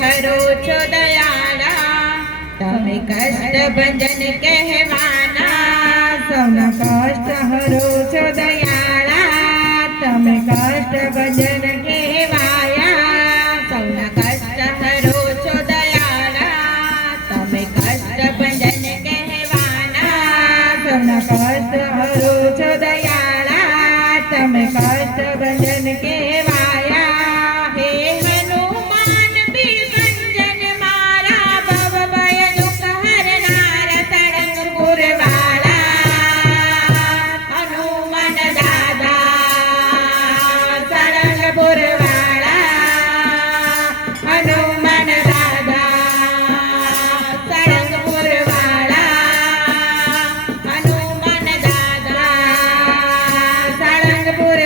हरो છો દયાળા તમે કષ્ટ ભંજન કહેવાના સૌના કષ્ટ હરો છો દયાળા તમે કષ્ટ ભજન કહેવાયા સૌના કષ્ટ હરો છો દયાળા તમે કષ્ટ ભંજન કહેવાના સૌના કષ્ટ હરો છો દયાળા તમે કષ્ટ ભજન કહેવાયા હે હનુમાન બિરબંજન મારા ભવ ભય દુઃખ હરનાર સળંગપુર વાળા હનુમાન દાદા સળંગપુર વાળા હનુમાન દાદા સળંગપુર વાળા હનુમાન દાદા સળંગપુર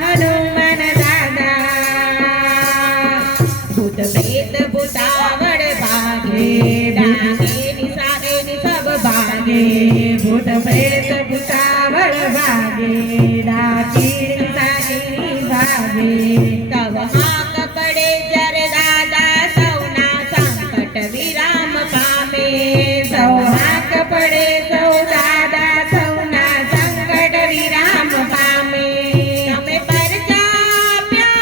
હનુમાન દાદા ભૂત પ્રેત ભૂતાવળ ભાગે ડાકેની સાગેની સબ ભાગે ભૂત પ્રેત ભૂતાવળ ભાગે ડાકીની સાગીની ભાગે તવ હાક પડે જર દાદા સૌના સંકટ વિરામ પામે સૌ હાક પડે સૌ દાદા સૌના સંકટ વિરામ પામે તમે પરચાપ્યા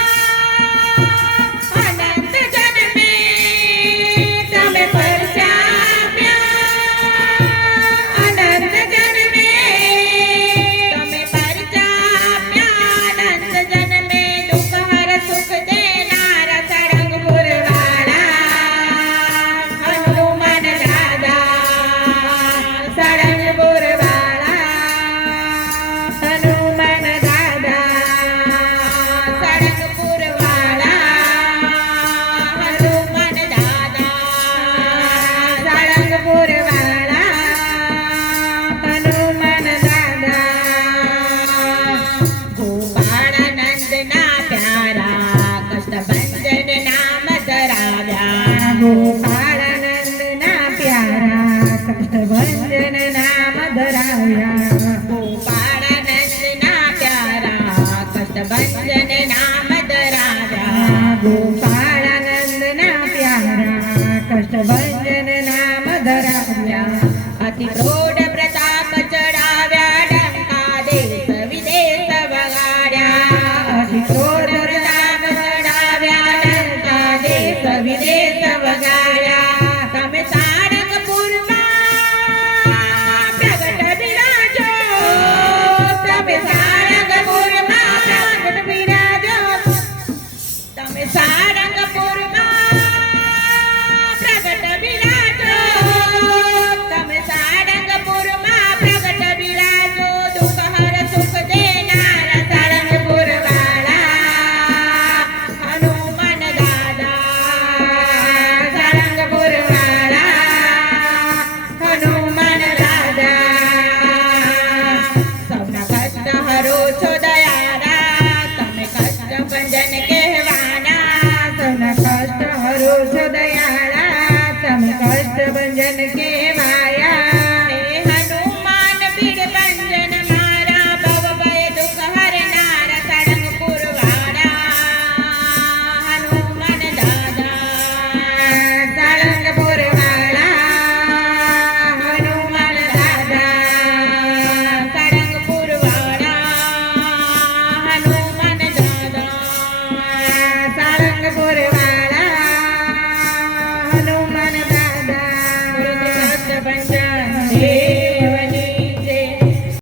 અનંત જન્મે તમે પરચાપ્યા અનંત જન્મે તમે પરચાપ્યા અનંત જન્મે દુઃખ હર સુખ દેનાર સળંગપુર વાળા હનુમાન દાદા સળંગપુર વાળા હનુમાન દાદા સળંગપુર વાળા હનુમાન દાદા સળંગપુર વાળા હનુમાન દાદા ગોપાળાનંદના પ્યારા કષ્ટભંજન નામ ધરાવ્યા ગોપાળાનંદના પ્યારા કષ્ટભંજન નામ ધરાવ્યા ગોપાળાનંદના પ્યારા કષ્ટભંજન નામ ધરાવ્યા ગોપાળાનંદના પ્યારા કષ્ટભંજન નામ ધરાવ્યા અતિ પ્રૌઢ પ્રતાપ ચડાવ્યા ડંકા દેશ વિદેશ વગાડ્યા અતિ ક્રોધ પ્રતાપ ચડાવ્યા ડંકા દેશ વિદેશ વગાડ્યા તમે સારંગપુરમાં પ્રગટ બિરાજો તમે સારંગપુરમાં પ્રગટ બિરાજો તમે સારંગપુરમાં